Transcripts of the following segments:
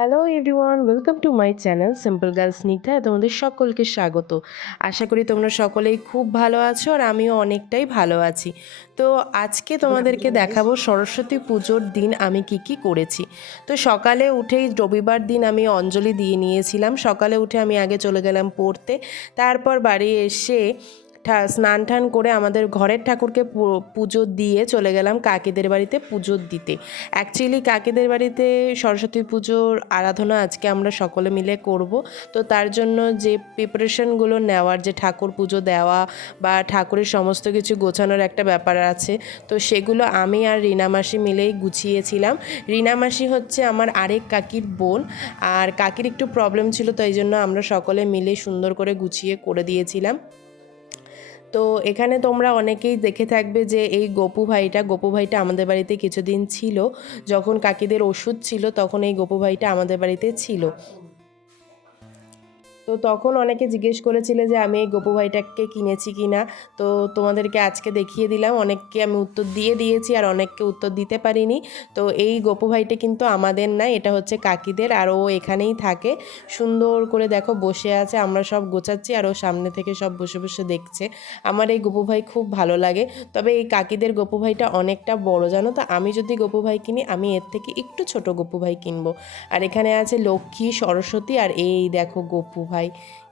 Hello everyone, welcome to my channel simple girl Snigdha. তোমাদের সকলকে স্বাগত। আশা করি তোমরা সকলেই খুব ভালো আছো আর আমিও অনেকটাই ভালো আছি। তো আজকে তোমাদেরকে দেখাবো সরস্বতী পুজোর দিন আমি কি করেছি। তো সকালে উঠেই রবিবার দিন আমি অঞ্জলি দিয়ে নিয়েছিলাম। সকালে উঠে আমি আগে চলে গেলাম পড়তে, তারপর বাড়ি এসে স্নান টান করে আমাদের ঘরের ঠাকুরকে পুজো দিয়ে চলে গেলাম কাকিদের বাড়িতে পুজো দিতে। অ্যাকচুয়ালি কাকিদের বাড়িতে সরস্বতী পুজোর আরাধনা আজকে আমরা সকলে মিলে করব। তো তার জন্য যে প্রিপারেশনগুলো নেওয়ার, যে ঠাকুর পুজো দেওয়া বা ঠাকুরের সমস্ত কিছু গোছানোর একটা ব্যাপার আছে, তো সেগুলো আমি আর রিনা মাসি মিলেই গুছিয়েছিলাম। রিনা মাসি হচ্ছে আমার আরেক কাকির বোন, আর কাকির একটু প্রবলেম ছিল, তো এই জন্য আমরা সকলে মিলে সুন্দর করে গুছিয়ে করে দিয়েছিলাম। তো এখানে তোমরা অনেকেই দেখে থাকবে যে এই গপু ভাইটা আমাদের বাড়িতে কিছুদিন ছিল। যখন কাকিদের ওষুধ ছিল তখন এই গপু ভাইটা আমাদের বাড়িতে ছিল। তো তখন অনেকে জিজ্ঞেস করেছিলে যে আমি এই গপু ভাইটাকে কিনেছি কি না। তো তোমাদেরকে আজকে দেখিয়ে দিলাম। অনেককে আমি উত্তর দিয়ে দিয়েছি আর অনেককে উত্তর দিতে পারিনি। তো এই গপু ভাইটা কিন্তু আমাদের না, এটা হচ্ছে কাকিদের, আর ও এখানেই থাকে। সুন্দর করে দেখো বসে আছে, আমরা সব গোছাচ্ছি আর ও সামনে থেকে সব বসে বসে দেখছে। আমার এই গপু ভাই খুব ভালো লাগে। তবে এই কাকিদের গপু ভাইটা অনেকটা বড়, জানো তো। আমি যদি গপু ভাই কিনি আমি এর থেকে একটু ছোট গপু ভাই কিনবো। আর এখানে আছে লক্ষ্মী, সরস্বতী, আর এই দেখো গপু ভাই।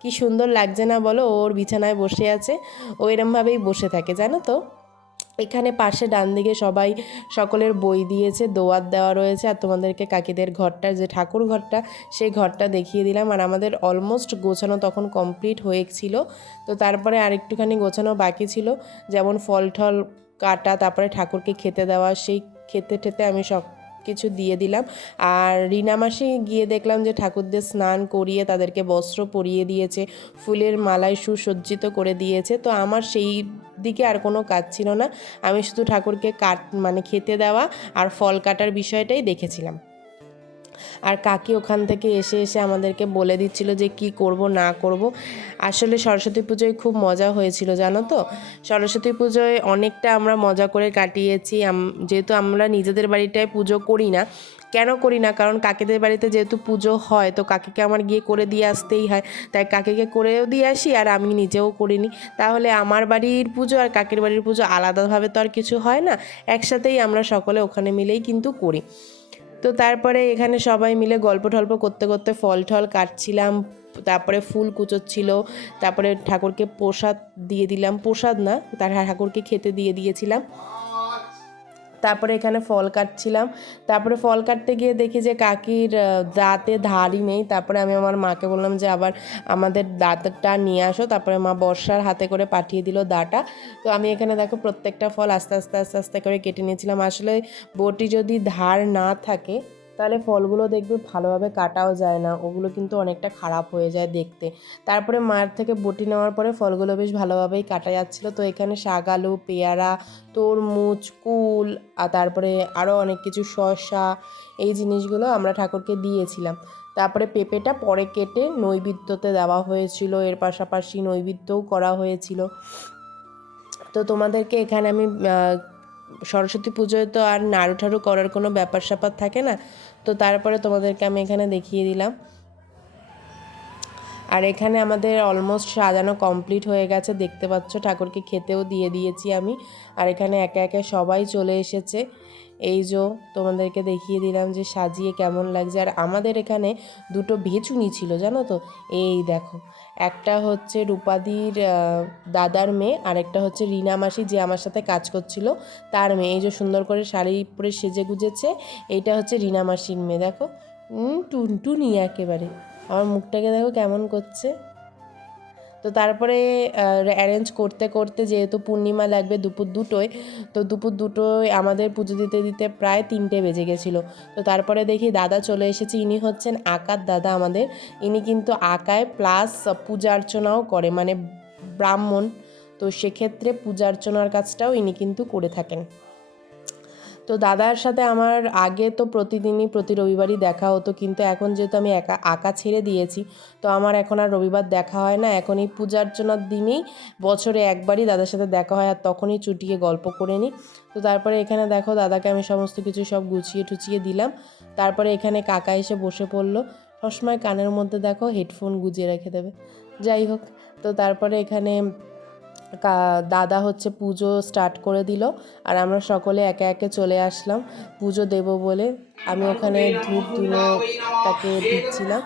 কি সুন্দর লাগছে না বলো? ওর বিছানায় বসে আছে, ও এরমভাবেই বসে থাকে, জানো তো। এখানে পাশে ডান দিকে সবাই সকলের বই দিয়েছে, দোয়াত দেওয়া রয়েছে। আর তোমাদেরকে কাকিদের ঘরটা, যে ঠাকুর ঘরটা, সেই ঘরটা দেখিয়ে দিলাম। আর আমাদের অলমোস্ট গোছানো তখন কমপ্লিট হয়েছিল। তো তারপরে আরেকটুখানি গোছানো বাকি ছিল, যেমন ফল টল কাটা, তারপরে ঠাকুরকে খেতে দেওয়া। সেই খেতে ঠেতে আমি সব কিছু দিয়ে দিলাম। আর রিনা মাসি গিয়ে দেখলাম যে ঠাকুরদের স্নান করিয়ে তাদেরকে বস্ত্র পরিয়ে দিয়েছে, ফুলের মালায় সুসজ্জিত করে দিয়েছে। তো আমার সেই দিকে আর কোনো কাজ ছিল না, আমি শুধু ঠাকুরকে খেতে দেওয়া আর ফল কাটার বিষয়টাই দেখেছিলাম। আর কাকি ওখান থেকে এসে এসে আমাদেরকে বলে দিচ্ছিল যে কি করব না করব। আসলে সরস্বতী পুজোয় খুব মজা হয়েছিল, জানো তো। সরস্বতী পুজোয় অনেকটা আমরা মজা করে কাটিয়েছি। যেহেতু আমরা নিজেদের বাড়িটায় পুজো করি না, কেন করি না, কারণ কাকিদের বাড়িতে যেহেতু পুজো হয়, তো কাকিকে আমার গিয়ে করে দিয়ে আসতেই হয়। তাই কাকিকে করেও দিয়ে আসি আর আমি নিজেও করিনি। তাহলে আমার বাড়ির পুজো আর কাকির বাড়ির পুজো আলাদাভাবে তো আর কিছু হয় না, একসাথেই আমরা সকলে ওখানে মিলেই কিন্তু করি। তো তারপরে এখানে সবাই মিলে গল্প টল্প করতে করতে ফল টল কাটছিলাম, তারপরে ফুল কুচোচ্ছিল, তারপরে ঠাকুরকে প্রসাদ দিয়ে দিলাম, প্রসাদ না, তার ঠাকুরকে খেতে দিয়ে দিয়েছিলাম। তারপরে এখানে ফল কাটছিলাম। তারপরে ফল কাটতে গিয়ে দেখি যে কাকির দাঁতে ধারই নেই। তারপরে আমি আমার মাকে বললাম যে আবার আমাদের দাঁতটা নিয়ে আসো। তারপরে মা বর্ষার হাতে করে পাঠিয়ে দিল দাটা। তো আমি এখানে দেখো প্রত্যেকটা ফল আস্তে আস্তে আস্তে আস্তে করে কেটে নিয়েছিলাম। আসলে বটি যদি ধার না থাকে তাহলে ফলগুলো দেখবে ভালোভাবে কাটাও যায় না, ওগুলো কিন্তু অনেকটা খারাপ হয়ে যায় দেখতে। তারপরে মায়ের থেকে বটি নেওয়ার পরে ফলগুলো বেশ ভালোভাবেই কাটা যাচ্ছিলো। তো এখানে শাক, আলু, পেয়ারা, তরমুজ, কুল, আর তারপরে আরও অনেক কিছু, শসা, এই জিনিসগুলো আমরা ঠাকুরকে দিয়েছিলাম। তারপরে পেঁপেটা পরে কেটে নৈবেদ্যতে দেওয়া হয়েছিল, এর পাশাপাশি নৈবেদ্যও করা হয়েছিল। তো তোমাদেরকে এখানে আমি সরস্বতী পুজোয় তো আর নাড়ু ঠাড়ু করার কোনো ব্যাপার স্যাপার থাকে না, তো তারপরে তোমাদেরকে আমি এখানে দেখিয়ে দিলাম। আর এখানে আমাদের অলমোস্ট সাজানো কমপ্লিট হয়ে গেছে, দেখতে পাচ্ছ। ঠাকুরকে খেতেও দিয়ে দিয়েছি আমি। আর এখানে একে একে সবাই চলে এসেছে। এই যে তোমাদেরকে দেখিয়ে দিলাম যে সাজিয়ে কেমন লাগছে। আর আমাদের এখানে দুটো ভেচুনি ছিল, জানো তো। এই দেখো, একটা হচ্ছে রূপাদির দাদার মেয়ে, আর একটা হচ্ছে রিনা মাসি, যে আমার সাথে কাজ করছিল, তার মেয়ে। এই যে সুন্দর করে শাড়ি পরে সেজে গুজেছে, এইটা হচ্ছে রিনা মাসির মেয়ে। দেখো টুনটুনি একেবারে। আমার মুখটাকে দেখো কেমন করছে। তো তারপরে অ্যারেঞ্জ করতে করতে, যেহেতু পূর্ণিমা লাগবে দুপুর দুটোয়, তো দুপুর দুটোয় আমাদের পুজো দিতে দিতে প্রায় 3টে বেজে গেছিলো। তো তারপরে দেখি দাদা চলে এসেছে। ইনি হচ্ছেন আঁকার দাদা আমাদের। ইনি কিন্তু আঁকায় প্লাস পূজা অর্চনাও করে, মানে ব্রাহ্মণ। তো সেক্ষেত্রে পূজা অর্চনার কাজটাও ইনি কিন্তু করে থাকেন। তো দাদার সাথে আমার আগে তো প্রতিদিনই প্রতি রবিবারই দেখা হতো, কিন্তু এখন যেহেতু আমি আঁকা ছেড়ে দিয়েছি তো আমার এখন আর রবিবার দেখা হয় না। এখন এই পূজার্চনার দিনেই বছরে একবারই দাদার সাথে দেখা হয়, আর তখনই চুটিয়ে গল্প করে নিই। তো তারপরে এখানে দেখো দাদাকে আমি সমস্ত কিছু সব গুছিয়ে টুচিয়ে দিলাম। তারপরে এখানে কাকা এসে বসে পড়লো। সবসময় কানের মধ্যে দেখো হেডফোন গুজিয়ে রেখে দেবে। যাই হোক, তো তারপরে এখানে দাদা হচ্ছে পুজো স্টার্ট করে দিল, আর আমরা সকলে একে একে চলে আসলাম পুজো দেব বলে। আমি ওখানে ধূপ ধুনো তাকে দিচ্ছিলাম।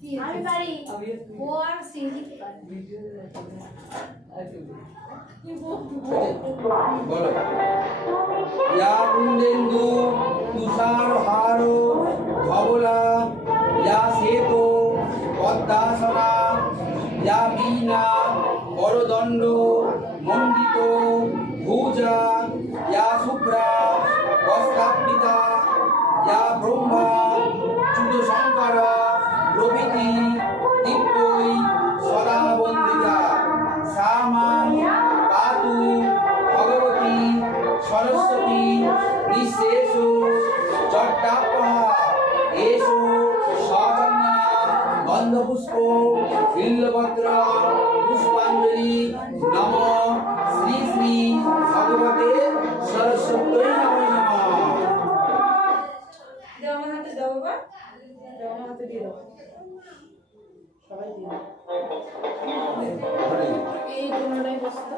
আমি পারি ও আর সিনজি বলো ইয়া কুন্দেন্দু তুষার হারো ধবলা ইয়া শ্বেতো পদ্মাসনা ইয়া বীণা বরদণ্ড মণ্ডিত ভুজা ইয়া শুভ্রা বস্ত্রাবৃতা ইয়া ব্রহ্মা চুডশঙ্করা প্রভৃতি দিব্যৈ সদা বন্দিতা সা মাং পাতু ভগবতী সরস্বতী নিঃশেষ চট্টাপহা এষো সচন্দনা গন্ধপুষ্প বিল্বপত্র পুষ্পাঞ্জলি নম শ্রী শ্রী ভগবতে সরস্বতী নমঃ নমঃ। দাও আমার হাতে, দাও বাবা, দাও আমার হাতে দিয়ে দাও, সবাই দিয়ে দাও। এই দুটোটাই বসতে,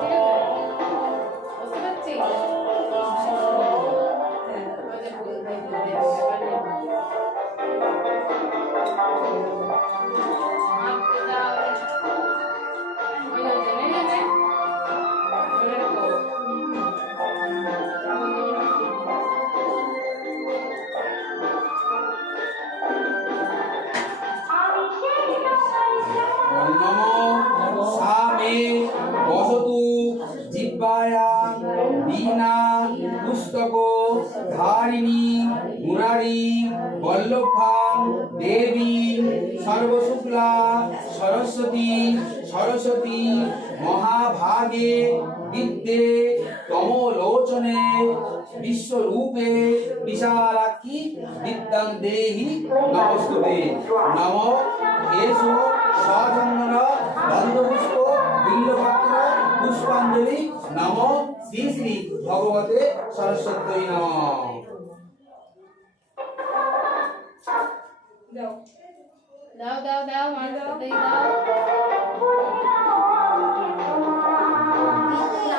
ঠিক আছে? বুঝতে পারছি? হ্যাঁ, আমাদের বলতে হবে, ব্যাপার নেই। হাতটা দাও। ওই যে জেনে গেছে? ধরে রাখো। নমো সামে বসতু জিহ্বায়াং বীণা পুস্তক ধারিণী মুরারি বল্লভাং দেবী সর্বশুক্লা সরস্বতী সরস্বতী মহাভাগে বিদ্যে তমলোচনে বিশ্বরূপে বিশালাক্ষী বিদ্যাং দেহি নমস্তুতে। নম এষো সচন্দন গন্ধপুষ্প বিল্বপত্র পুষ্পাঞ্জলি নম শ্রী শ্রী ভগবতে সরস্বতী নমঃ। দাও। দাও দাও দাও মার হাতেই দাও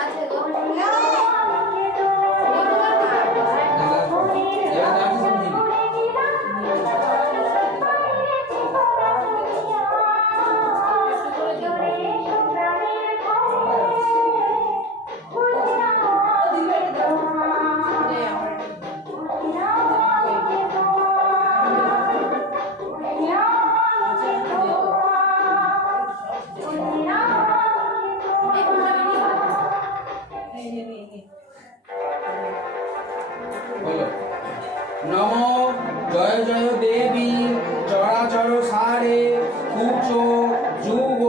আছে গো নম জয় জয় দেবী চরাচর সারে কুচ যুগ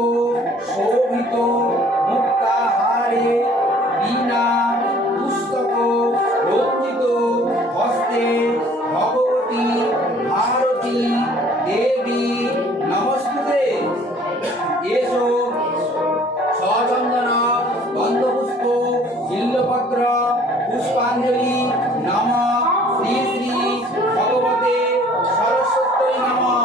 শোভিত মুক্তাহারে বীণা পুস্তক রঞ্জিত হস্তে ভগবতী ভারতী দেবী নমস্তুতে। এষো সচন্দন গন্ধপুষ্প বিল্বপত্র পুষ্পাঞ্জলি নম শ্রী শ্রী ভগবতে সরস্বতী নমঃ।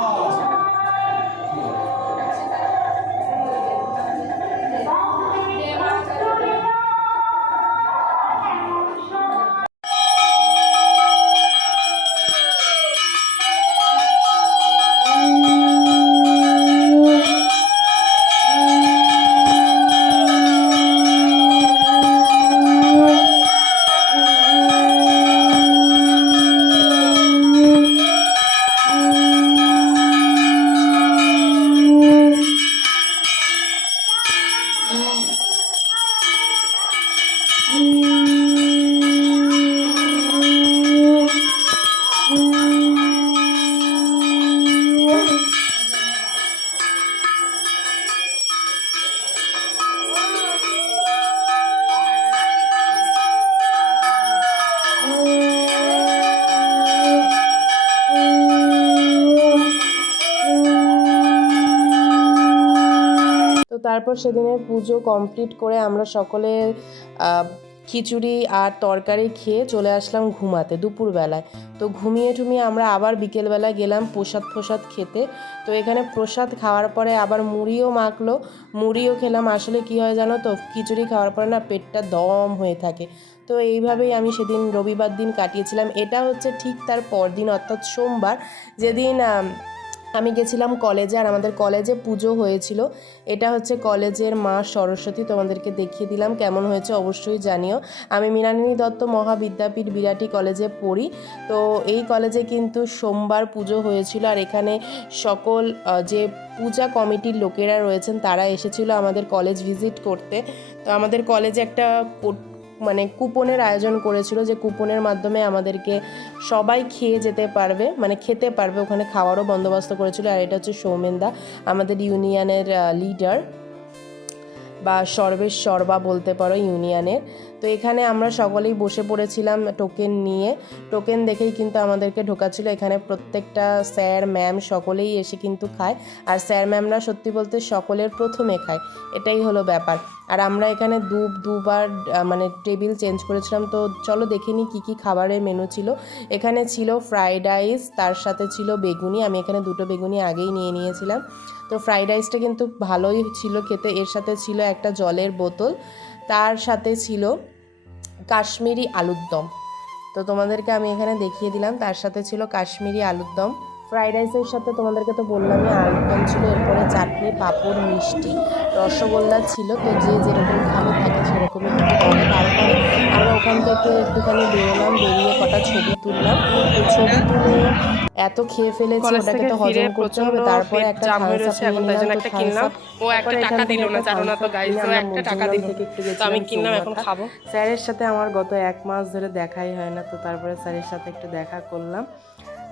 তারপর সেদিনের পুজো কমপ্লিট করে আমরা সকলে খিচুড়ি আর তরকারি খেয়ে চলে আসলাম ঘুমাতে দুপুরবেলায়। তো ঘুমিয়ে টুমিয়ে আমরা আবার বিকেলবেলায় গেলাম প্রসাদ খেতে। তো এখানে প্রসাদ খাওয়ার পরে আবার মুড়িও মাখলো, মুড়িও খেলাম। আসলে কি হয় জানো তো, খিচুড়ি খাওয়ার পরে না পেটটা দম হয়ে থাকে। তো এইভাবেই আমি সেদিন রবিবার দিন কাটিয়েছিলাম। এটা হচ্ছে ঠিক তার পরদিন অর্থাৎ সোমবার, যেদিন আমি গেছিলাম কলেজে, আর আমাদের কলেজে পুজো হয়েছিল। এটা হচ্ছে কলেজের মা সরস্বতী, তোমাদেরকে দেখিয়ে দিলাম। কেমন হয়েছে অবশ্যই জানিও। আমি মৃণালিনী দত্ত মহাবিদ্যাপীঠ বিরাটি কলেজে পড়ি। তো এই কলেজে কিন্তু সোমবার পুজো হয়েছিল, আর এখানে সকল যে পূজা কমিটির লোকেরা রয়েছেন তারা এসেছিল আমাদের কলেজ ভিজিট করতে। তো আমাদের কলেজে একটা মানে কুপনের আয়োজন করেছিল, যে কুপনের মাধ্যমে আমাদেরকে সবাই খেয়ে যেতে পারবে, মানে খেতে পারবে, ওখানে খাওয়ারও বন্দোবস্ত করেছিল। আর এটা হচ্ছে সৌমেনদা, আমাদের ইউনিয়নের লিডার বা সর্বা বলতে পারো ইউনিয়নের। তো এখানে আমরা সকলেই বসে পড়েছিলাম টোকেন নিয়ে। টোকেন দেখেই কিন্তু আমাদেরকে ঢোকাচ্ছিল। এখানে প্রত্যেকটা স্যার ম্যাম সকলেই এসে কিন্তু খায়, আর স্যার ম্যামরা সত্যি বলতে সকলের প্রথমে খায়, এটাই হলো ব্যাপার। আর আমরা এখানে দুবার মানে টেবিল চেঞ্জ করেছিলাম। তো চলো দেখে নিই কী কী খাবারের মেনু ছিল। এখানে ছিল ফ্রাইড রাইস, তার সাথে ছিল বেগুনি। আমি এখানে 2টো বেগুনি আগেই নিয়ে নিয়েছিলাম। তো ফ্রাইড রাইসটা কিন্তু ভালোই ছিল খেতে। এর সাথে ছিল একটা জলের বোতল, তার সাথে ছিল কাশ্মীরি আলুর দম। তো তোমাদেরকে আমি এখানে দেখিয়ে দিলাম, তার সাথে ছিল কাশ্মীরি আলুর দম। ফ্রাইড রাইসের সাথে তোমাদেরকে তো বললামই আলুর দম ছিল, এরপরে চাটনি, পাঁপড়, মিষ্টি, রসগোল্লা ছিল। তো যে যেরকম খাবে তাকে সেরকমই খেতে হবে। তারপরে আমরা ওখান থেকে একটুখানি বেরোলাম, বেরিয়ে কটা ছবি তুললাম। তো ছবি তুলে এত খেয়ে ফেলেছি, ওটাকে তো হজম করতে হবে। তারপরে একটা থামস আপ নিয়ে নিলাম। তো থামস আপ ও একটা টাকা দিল না, জানো না তো গাইস, ও একটা টাকা দিল তো আমি কিনলাম, এখন খাবো। স্যারের সাথে আমার গত 1 মাস ধরে দেখাই হয় না, তো তারপরে স্যারের সাথে একটু দেখা করলাম।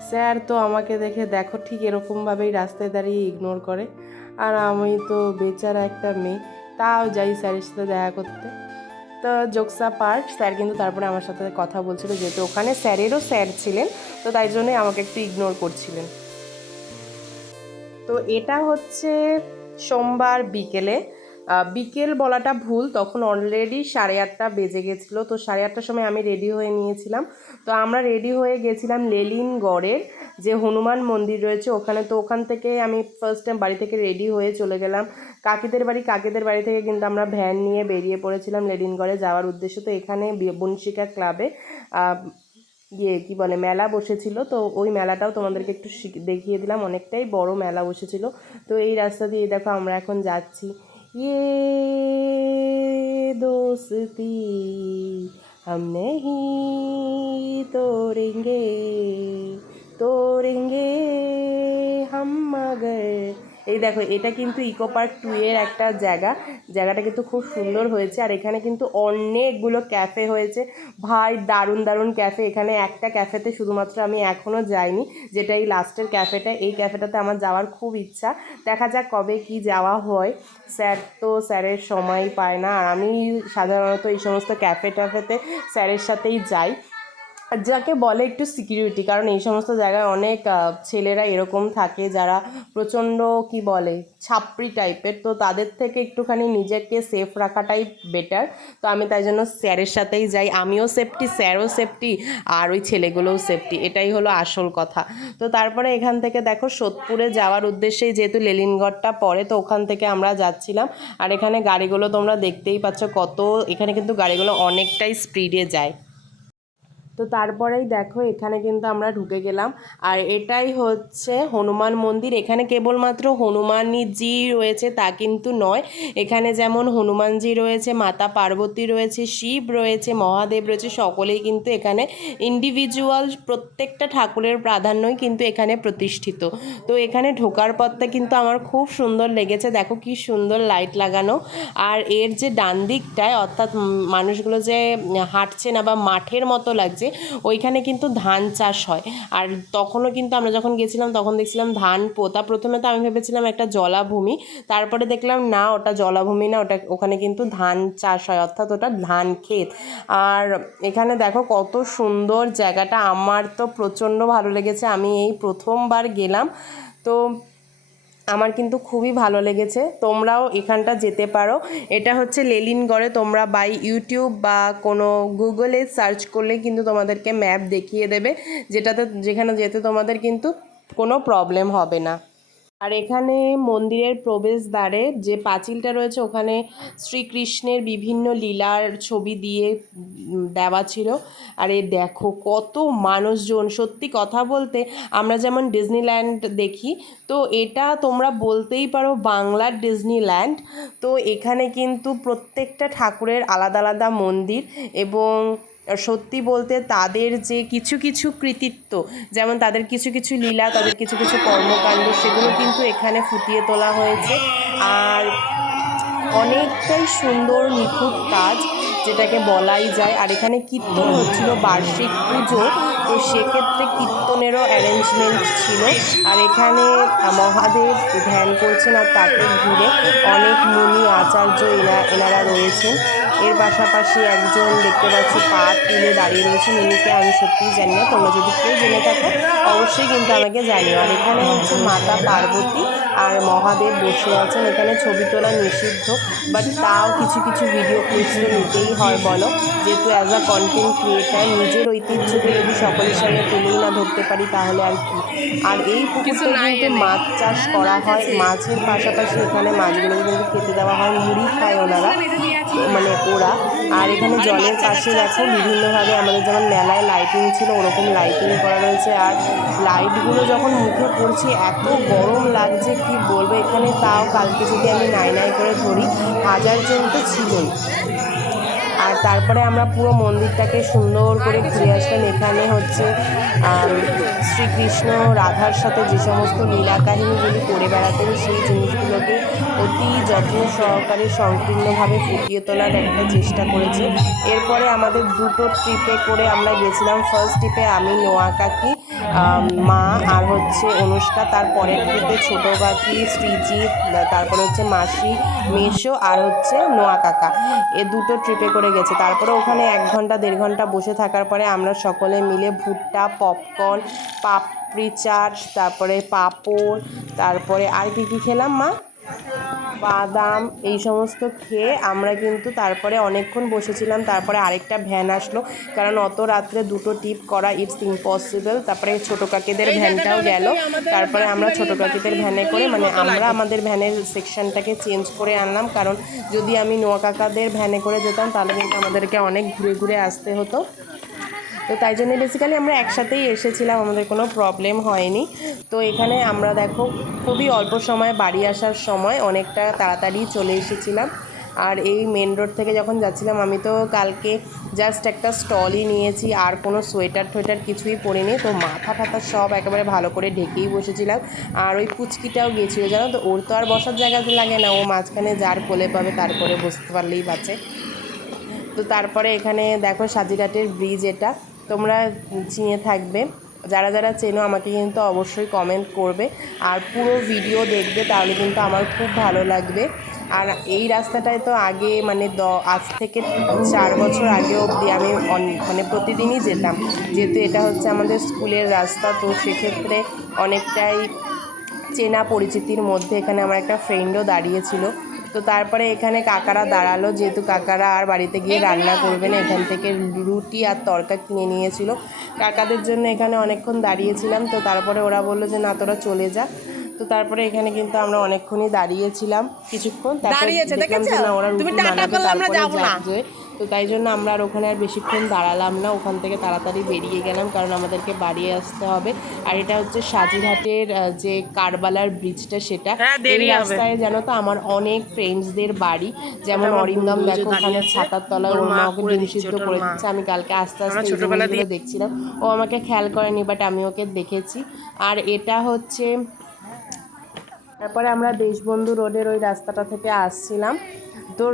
স্যার তো আমাকে দেখে দেখো ঠিক এরকমভাবেই রাস্তায় দাঁড়িয়ে ইগনোর করে, আর আমি তো বেচারা একটা মেয়ে, তাও যাই স্যারের সাথে দেখা করতে। তো জোকসা পার্ট, স্যার কিন্তু তারপরে আমার সাথে কথা বলছিল, যেহেতু ওখানে স্যারেরও স্যার ছিলেন, তো তাই জন্যই আমাকে একটু ইগনোর করছিলেন। তো এটা হচ্ছে সোমবার বিকেলে, বিকেল বলাটা ভুল, তখন অলরেডি 8:30 বেজে গেছিলো। তো 8:30টার সময় আমি রেডি হয়ে নিয়েছিলাম। তো আমরা রেডি হয়ে গেছিলাম লেলিনগড়ের যে হনুমান মন্দির রয়েছে ওখানে। তো ওখান থেকে আমি ফার্স্ট টাইম বাড়ি থেকে রেডি হয়ে চলে গেলাম কাকিদের বাড়ি থেকে কিন্তু আমরা ভ্যান নিয়ে বেরিয়ে পড়েছিলাম লেলিনগড়ে যাওয়ার উদ্দেশ্যে। তো এখানে বনশিকা ক্লাবে কি বলে মেলা বসেছিল। তো ওই মেলাটাও তোমাদেরকে একটু দেখিয়ে দিলাম, অনেকটাই বড় মেলা বসেছিল। তো এই রাস্তা দিয়ে দেখো আমরা এখন যাচ্ছি। ये दोस्ती हम नहीं तोड़ेंगे हम मगर। এই দেখো এটা কিন্তু ইকো পার্ক 2 এর একটা জায়গাটা কিন্তু খুব সুন্দর হয়েছে। আর এখানে কিন্তু অনেকগুলো ক্যাফে হয়েছে ভাই, দারুণ দারুণ ক্যাফে। এখানে একটা ক্যাফেতে শুধুমাত্র আমি এখনও যাইনি, যেটা এই লাস্টের ক্যাফেটা। এই ক্যাফেটাতে আমার যাওয়ার খুব ইচ্ছা, দেখা যাক কবে কি যাওয়া হয়। স্যারের সময় পায় না, আর আমি সাধারণত এই সমস্ত ক্যাফেতে স্যারের সাথেই যাই, যাকে বলে একটু সিকিউরিটি। কারণ এই সমস্ত জায়গায় অনেক ছেলেরা এরকম থাকে যারা প্রচণ্ড কি বলে ছাপড়ি টাইপের। তো তাদের থেকে একটুখানি নিজেকে সেফ রাখাটাই বেটার। তো আমি তাই জন্য স্যারের সাথেই যাই, আমিও সেফটি, স্যারও সেফটি, আর ওই ছেলেগুলোও সেফটি, এটাই হলো আসল কথা। তো তারপরে এখান থেকে দেখো সোদপুরে যাওয়ার উদ্দেশ্যেই, যেহেতু লেলিনগড়টা পড়ে, তো ওখান থেকে আমরা যাচ্ছিলাম। আর এখানে গাড়িগুলো তোমরা দেখতেই পাচ্ছ কত, এখানে কিন্তু গাড়িগুলো অনেকটাই স্পিডে যায়। তো তারপরেই দেখো এখানে কিন্তু আমরা ঢুকে গেলাম, আর এটাই হচ্ছে হনুমান মন্দির। এখানে কেবলমাত্র হনুমানজি রয়েছে তা কিন্তু নয়, এখানে যেমন হনুমানজি রয়েছে, মাতা পার্বতী রয়েছে, শিব রয়েছে, মহাদেব রয়েছে, সকলেই কিন্তু এখানে ইন্ডিভিজুয়াল, প্রত্যেকটা ঠাকুরের প্রাধান্যই কিন্তু এখানে প্রতিষ্ঠিত। তো এখানে ঢোকার পথটা কিন্তু আমার খুব সুন্দর লেগেছে, দেখো কি সুন্দর লাইট লাগানো। আর এর যে ডান দিকটায়, অর্থাৎ মানুষগুলো যে হাঁটছে না বা মাঠের মতো লাগছে, ওইখানে কিন্তু ধান চাষ হয়। আর তখনও কিন্তু আমরা যখন গেছিলাম তখন দেখছিলাম ধান পোতা। প্রথমে তো আমি ভেবেছিলাম একটা জলাভূমি, তারপরে দেখলাম না, ওটা জলাভূমি না, ওখানে কিন্তু ধান চাষ হয়, অর্থাৎ ওটা ধান ক্ষেত। আর এখানে দেখো কত সুন্দর জায়গাটা, আমার তো প্রচণ্ড ভালো লেগেছে। আমি এই প্রথমবার গেলাম, তো আমার কিন্তু খুবই ভালো লেগেছে। তোমরাও এখানটা যেতে পারো। এটা হচ্ছে লেলিনগড়ে, তোমরা বাই ইউটিউব বা কোনো গুগলে সার্চ করলে কিন্তু তোমাদেরকে ম্যাপ দেখিয়ে দেবে, যেখানে যেতে তোমাদের কিন্তু কোনো প্রবলেম হবে না। আর এখানে মন্দিরের প্রবেশদ্বারে যে পাঁচিলটা রয়েছে ওখানে শ্রীকৃষ্ণের বিভিন্ন লীলার ছবি দিয়ে দেওয়া ছিল। আর এই দেখো কত মানুষজন, সত্যি কথা বলতে আমরা যেমন ডিজনিল্যান্ড দেখি, তো এটা তোমরা বলতেই পারো বাংলার ডিজনিল্যান্ড। তো এখানে কিন্তু প্রত্যেকটা ঠাকুরের আলাদা আলাদা মন্দির, এবং সত্যি বলতে তাদের যে কিছু কিছু কৃতিত্ব, যেমন তাদের কিছু কিছু লীলা, তাদের কিছু কিছু কর্মকাণ্ড, সেগুলো কিন্তু এখানে ফুটিয়ে তোলা হয়েছে। আর অনেকটাই সুন্দর নিখুঁত কাজ, যেটাকে বলাই যায়। আর এখানে কীর্তন হচ্ছিল, বার্ষিক পুজো, তো সেক্ষেত্রে কীর্তনেরও অ্যারেঞ্জমেন্ট ছিল। আর এখানে মহাদেব ধ্যান করছেন, আর তাকে ঘিরে অনেক মুনি আচার্য এনারা রয়েছেন। এর পাশাপাশি একজন দেখতে পাচ্ছি পা তুলে দাঁড়িয়ে রয়েছেন, উনিকে আমি সত্যিই জানি না, তোমরা যদি কেউ জেনে থাকো অবশ্যই কিন্তু আমাকে জানিও। আর এখানে হচ্ছে মাতা পার্বতী আর মহাদেব বসে আছেন। এখানে ছবি তোলা নিষিদ্ধ, বাট তাও কিছু কিছু ভিডিও ক্লিপস তো নিতেই হয় বলো, যেহেতু অ্যাজ আ কন্টেন্ট ক্রিয়েটার নিজের ঐতিহ্যকে যদি সকলের সামনে তুলেই না ধরতে পারি তাহলে আর কি। আর এই পুকুরটা কিন্তু মাছ চাষ করা হয়, মাছের পাশাপাশি এখানে মাছগুলোকে কিন্তু খেতে দেওয়া হয়, মুড়ি খায় ওনারা, মানে ওরা। আর এখানে জলের পাশে দেখো বিভিন্নভাবে আমাদের যেমন মেলায় লাইটিং ছিল ওরকম লাইটিং করা রয়েছে। আর লাইটগুলো যখন মুখে পড়ছে এত গরম লাগছে কি বলবো। এখানে তাও কালকে যদি আমি নাই করে ধরি 1000 জন তো ছিলই। আর তারপরে আমরা পুরো মন্দিরটাকে সুন্দর করে ঘুরে আসলাম। এখানে হচ্ছে শ্রীকৃষ্ণ রাধার সাথে যে সমস্ত লীলা কাহিনীগুলি করে বেড়াতেন সেই জিনিসগুলোকে অতি যত্ন সহকারে সংকীর্ণভাবে ফুটিয়ে তোলার একটা চেষ্টা করেছে। এরপরে আমাদের দুটো ট্রিপে করে আমরা গেছিলাম। ফার্স্ট ট্রিপে আমি, নোয়া কাকি, মা আর হচ্ছে অনুষ্কা, তারপরের ট্রিপে ছোটো কাকি, শ্রীজিৎ, তারপরে হচ্ছে মাসি, মেশো আর হচ্ছে নোয়া কাকা, এ দুটো ট্রিপে করে গেছে। তারপরে ওখানে 1 ঘন্টা 1.5 ঘন্টা বসে থাকার পরে আমরা সকলে মিলে ভুট্টা, পপকর্ন, পাপড়ি চাট, তারপরে পাঁপড়, তারপরে আর কি খেলাম মা, বাদাম, এই সমস্ত খেয়ে আমরা কিন্তু তারপরে অনেকক্ষণ বসেছিলাম। তারপরে আরেকটা ভ্যান আসলো, কারণ অত রাত্রে দুটো ট্রিপ করা ইটস ইম্পসিবল। তারপরে ছোটো কাকিদের ভ্যানটাও গেল। তারপরে আমরা ছোটো কাকিদের ভ্যানে করে, মানে আমরা আমাদের ভ্যানের সেকশনটাকে চেঞ্জ করে আনলাম, কারণ যদি আমি নোয়া কাকাদের ভ্যানে করে যেতাম তাহলে কিন্তু আমাদেরকে অনেক ঘুরে ঘুরে আসতে হতো। তো তাই জন্য বেসিক্যালি আমরা একসাথেই এসেছিলাম, আমাদের কোনো প্রবলেম হয়নি। তো এখানে আমরা দেখো খুবই অল্প সময় বাড়ি আসার সময় অনেকটা তাড়াতাড়ি চলে এসেছিলাম। আর এই মেন রোড থেকে যখন যাচ্ছিলাম, আমি তো কালকে জাস্ট একটা স্টলই নিয়েছি, আর কোনো সোয়েটার টোয়েটার কিছুই পরিনি, তো মাথা ফাথা সব একেবারে ভালো করে ঢেকেই বসেছিলাম। আর ওই পুচকিটাও গেছিলো জানো তো, ওর তো আর বসার জায়গাতে লাগে না, ও মাঝখানে যার কোলে পাবে তার করে বসতে পারলেই বাঁচে। তো তারপরে এখানে দেখো সাজিঘাটের ব্রিজ, এটা তোমরা চিনে থাকবে, যারা যারা চেনো আমাকে কিন্তু অবশ্যই কমেন্ট করবে আর পুরো ভিডিও দেখবে, তাহলে কিন্তু আমার খুব ভালো লাগবে। আর এই রাস্তাটায় তো আগে মানে আজ থেকে 4 বছর আগে অবধি আমি মানে প্রতিদিনই যেতাম, যেহেতু এটা হচ্ছে আমাদের স্কুলের রাস্তা, তো সেক্ষেত্রে অনেকটাই চেনা পরিচিতির মধ্যে। এখানে আমার একটা ফ্রেন্ডও দাঁড়িয়েছিল। তো তারপরে এখানে কাকারা দাঁড়ালো, যেহেতু কাকারা আর বাড়িতে গিয়ে রান্না করবে না, এখান থেকে রুটি আর তরকা কিনে নিয়েছিল কাকাদের জন্য। এখানে অনেকক্ষণ দাঁড়িয়েছিলাম, তো তারপরে ওরা বললো যে না তোরা চলে যা। তো তারপরে এখানে কিন্তু আমরা অনেকক্ষণই দাঁড়িয়েছিলাম কিছুক্ষণ, তারপরে দেখলাম যে না ওরা রুটি বানাবে, তারপরে যাবে। তো তাই জন্য আমরা আর ওখানে আর বেশিক্ষণ দাঁড়ালাম না, ওখান থেকে তাড়াতাড়ি বেরিয়ে গেলাম, কারণ আমাদেরকে বাড়ি আসতে হবে। আর এটা হচ্ছে সাজিঘাটের যে কারবালার ব্রিজটা, সেটা এই রাস্তায় জানো তো আমার অনেক ফ্রেন্ডসদের বাড়ি, যেমন অরিন্দম দেখো ওখানে ছাতার তলায়, ওর মা ওকে ডিম সিদ্ধ করে দিচ্ছে। আমি কালকে আস্তে আস্তে এই জিনিসগুলো দেখছিলাম, ও আমাকে খেয়াল করেনি, বাট আমি ওকে দেখেছি। আর এটা হচ্ছে তারপরে আমরা দেশবন্ধু রোডের ওই রাস্তাটা থেকে আসছিলাম। তো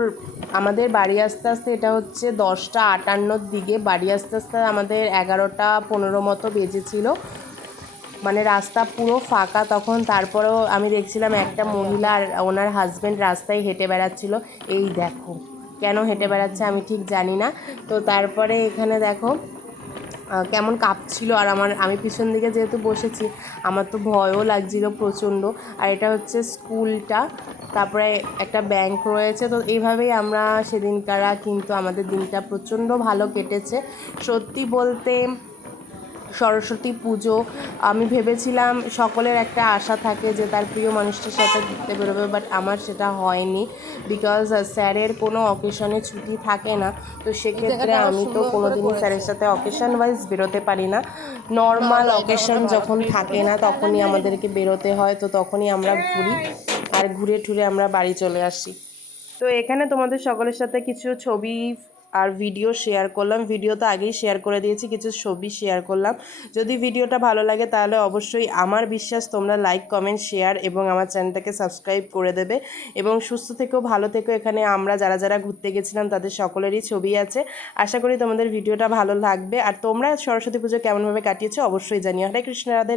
আমাদের বাড়ি আসতে আসতে এটা হচ্ছে 10টা 58 দিকে, বাড়ি আসতে আসতে আমাদের 11টা 15 মতো বেজেছিল, মানে রাস্তা পুরো ফাঁকা তখন। তারপরেও আমি দেখছিলাম একটা মহিলা আর ওনার হাজব্যান্ড রাস্তায় হেঁটে বেড়াচ্ছিল। এই দেখো কেন হেঁটে বেড়াচ্ছে আমি ঠিক জানি না। তো তারপরে এখানে দেখো কেমন কাঁপছিল, আর আমি পিছন দিকে যেহেতু বসেছি আমার তো ভয়ও লাগছিল প্রচণ্ড। আর এটা হচ্ছে স্কুলটা, তারপরে একটা ব্যাংক রয়েছে। তো এইভাবেই আমরা সেদিনকারা কিন্তু আমাদের দিনটা প্রচণ্ড ভালো কেটেছে। সত্যি বলতে সরস্বতী পুজো আমি ভেবেছিলাম সকলের একটা আশা থাকে যে তার প্রিয় মানুষটির সাথে ঘুরতে বেরোবে, বাট আমার সেটা হয়নি বিকজ স্যারের কোনো অকেশনে ছুটি থাকে না। তো সেক্ষেত্রে আমি তো কোনোদিনই স্যারের সাথে অকেশন ওয়াইজ বেরোতে পারি না। নর্মাল অকেশন যখন থাকে না তখনই আমাদেরকে বেরোতে হয়, তো তখনই আমরা ঘুরি আর ঘুরে টুরে আমরা বাড়ি চলে আসি। তো এখানে তোমাদের সকলের সাথে কিছু ছবি আর ভিডিও শেয়ার করলাম। ভিডিও তো আগেই শেয়ার করে দিয়েছি, কিছু ছবি শেয়ার করলাম। যদি ভিডিওটা ভালো লাগে তাহলে অবশ্যই আমার বিশ্বাস তোমরা লাইক কমেন্ট শেয়ার এবং আমার চ্যানেলটাকে সাবস্ক্রাইব করে দেবে। এবং সুস্থ থেকেও ভালো থেকেও। এখানে আমরা যারা যারা ঘুরতে গেছিলাম তাদের সকলেরই ছবি আছে। আশা করি তোমাদের ভিডিওটা ভালো লাগবে। আর তোমরা সরস্বতী পুজো কেমনভাবে কাটিয়েছো অবশ্যই জানিও। হরে কৃষ্ণ, রাধে।